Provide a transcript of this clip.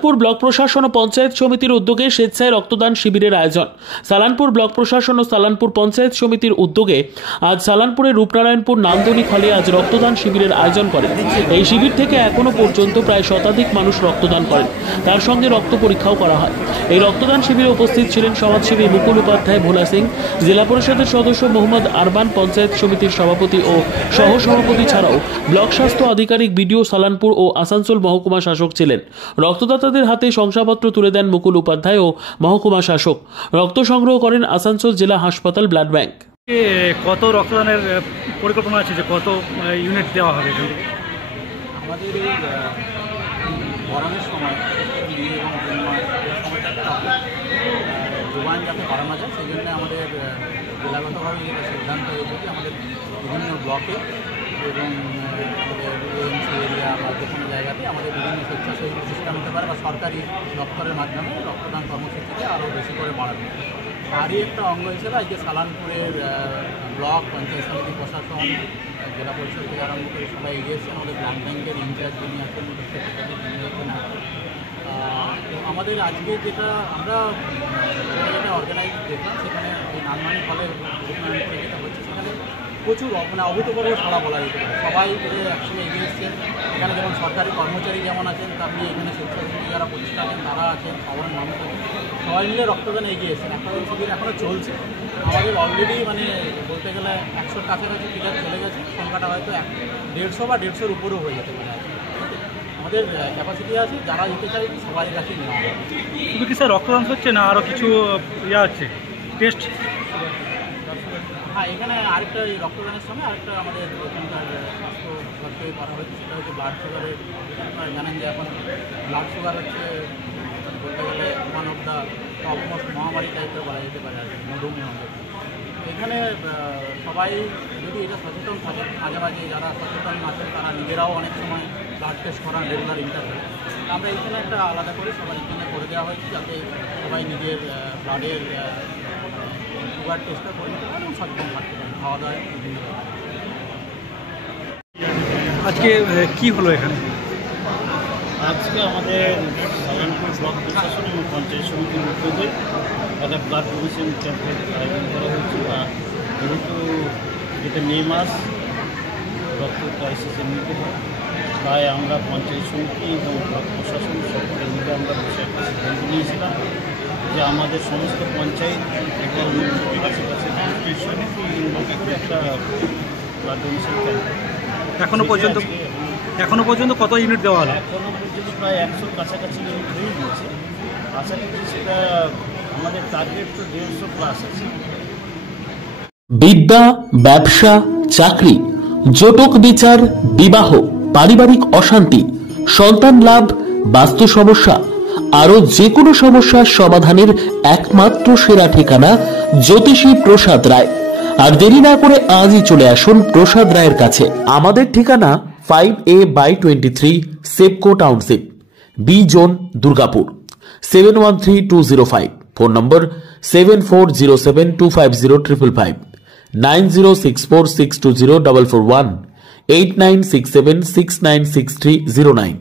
Salanpur block প্রশাসন ও পঞ্চায়েত সমিতির উদ্যোগে স্বেচ্ছায় রক্তদান শিবিরের আয়োজন। সালানপুর ব্লক প্রশাসন ও সালানপুর পঞ্চায়েত সমিতির উদ্যোগে আজ সালানপুরের রূপনারায়ণপুর নামদনি খালে আজ রক্তদান শিবিরের আয়োজন করে। এই শিবির থেকে এখনো পর্যন্ত প্রায় শতাধিক মানুষ রক্তদান করেন, তার সঙ্গে রক্ত পরীক্ষাও করা হয়। এই রক্তদান শিবিরে উপস্থিত ছিলেন সমাজসেবী মুকুল উপাধ্যায় ভোলা সিং, জেলা পরিষদের সদস্য মোহাম্মদ আরবান, পঞ্চায়েত সমিতির সভাপতি ও সহ সভাপতি ছাড়াও ব্লক স্বাস্থ্য আধিকারিক, বিডিও সালানপুর ও আসানসোল মহকুমা শাসক ছিলেন। রক্তদাতাদের হাতে শংসাপত্র তুলে দেন মুকুল উপাধ্যায় ও মহকুমা শাসক। রক্ত সংগ্রহ করেন আসানসোল জেলা হাসপাতাল ব্লাড ব্যাংক। কত রক্তদানের পরিকল্পনা আছে, যে কত ইউনিট দেওয়া হবে? আমাদের এই গরমের সময় যোগান যাতে বাড়ানো যায়, সেই জন্য আমাদের জেলাগতভাবে যেটা সিদ্ধান্ত হয়েছে যে আমাদের বিভিন্ন ব্লকে এবং এএমসি এরিয়া বা যে কোনো জায়গাতে আমাদের বিভিন্ন স্বেচ্ছাসেবী প্রতিষ্ঠান হতে পারে বা সরকারি দপ্তরের মাধ্যমে রক্তদান কর্মসূচিকে আরও বেশি করে বাড়ানো। তারই একটা অঙ্গ হিসেবে আজকে সালানপুরের ব্লক, পঞ্চায়েত সমিতি, প্রশাসন, জেলা পরিষদ থেকে আরম্ভ করে সবাই এগিয়ে এসেছেন। আমাদের ব্লাড ব্যাংকের ইনচার্জ যিনি আছেন, আমাদের আজকে যেটা আমরা অর্গানাইজ দেখলাম, সেখানে এই নানমানি ফলের উন্নয়ন করে যেটা হচ্ছে, সেখানে প্রচুর অভূতপূর্ব সাড়া বলা যেতে পারে। সবাই একসঙ্গে এগিয়ে এসছেন। এখানে যেমন সরকারি কর্মচারী যেমন আছেন, তেমনি এখানে স্বেচ্ছাসেবী যারা প্রতিষ্ঠান আছেন তারা আছেন, সাধারণ মানুষ আছেন, সবাই মিলে রক্তদানে এগিয়ে এসেছেন। রক্তদান শিবির এখনও চলছে। আমাদের অলরেডি বলতে গেলে 100-র কাছাকাছি ফিগার চলে গেছে। সংখ্যাটা হয়তো 150 বা 150-র উপরেও হয়ে যেতে পারে। আমাদের ক্যাপাসিটি আছে, যারা যেতে চাই সবাই কাছে নেওয়া হবে। শুধু কি স্যার রক্তদান হচ্ছে না আরও কিছু আছে টেস্ট? হ্যাঁ, এখানে আরেকটা এই রক্তদানের সময় আরেকটা আমাদের এখানকার স্বাস্থ্য বিভাগ করা হয়েছে, সেটা হচ্ছে ব্লাড সুগারের। আপনারা জানেন যে এখন ব্লাড সুগার হচ্ছে বলতে গেলে ওয়ান অফ দ্য টপমোস্ট মহামারী টাইপের বলা যেতে পারে আর কি, মধুমেহ। এখানে সবাই যদি এটা সচেতন থাকে, মাঝে মাঝে যারা সচেতন আছেন তারা নিজেরাও অনেক সময় ব্লাড টেস্ট করার রেগুলার ইন্টারভিউ, আমরা এখানে একটা আলাদা করে সবাই এখানে করে দেওয়া হয়েছে, যাতে সবাই নিজের ব্লাডের সুগার টেস্টটা করে নিতে পারে এবং সচেতন থাকতে পারে খাওয়া দাওয়ায় বিভিন্ন। আজকে কি হলো এখানে? আজকে আমাদের সালানপুর ব্লক প্রশাসন এবং পঞ্চায়েত সমিতির উদ্যোগে একটা ব্লাড ডোনেশন ক্যাম্পের আয়োজন করা হয়েছে। যেহেতু এটা মে মাস, রক্ত ক্রাইসিসের নিতে হয়, তাই আমরা পঞ্চায়েত সমিতি এবং ব্লক প্রশাসন সকলে মিলে আমরা বসে একটা সিদ্ধান্ত নিয়েছিলাম যে আমাদের সমস্ত পঞ্চায়েত এবং কাছাকাছি একটা ব্লাড ডোনেশন ক্যাম্প। এখনো পর্যন্ত কত ইউনিট দেওয়া হলো? এখনো পর্যন্ত প্রায় 100-র কাছাকাছি ইউনিট হয়ে গিয়েছে। আশা করছি সেটা আমাদের টার্গেট তো 150+ আছে। বিদ্যা, ব্যবসা, চাকরি, জটক বিচার, বিবাহ, পারিবারিক অশান্তি, সন্তান লাভ, বাস্তু সমস্যা, আরো যে কোনো সমস্যার সমাধানের একমাত্র সেরা ঠিকানা জ্যোতিষী প্রসাদ রায়। আর দেরি না করে আজই চলে আসুন প্রসাদ রায়ের কাছে। আমাদের ঠিকানা 5A/23 Sepco township, B zone, Durgapur, 713205। Phone number 7407250555, 9064620441, 8967696309।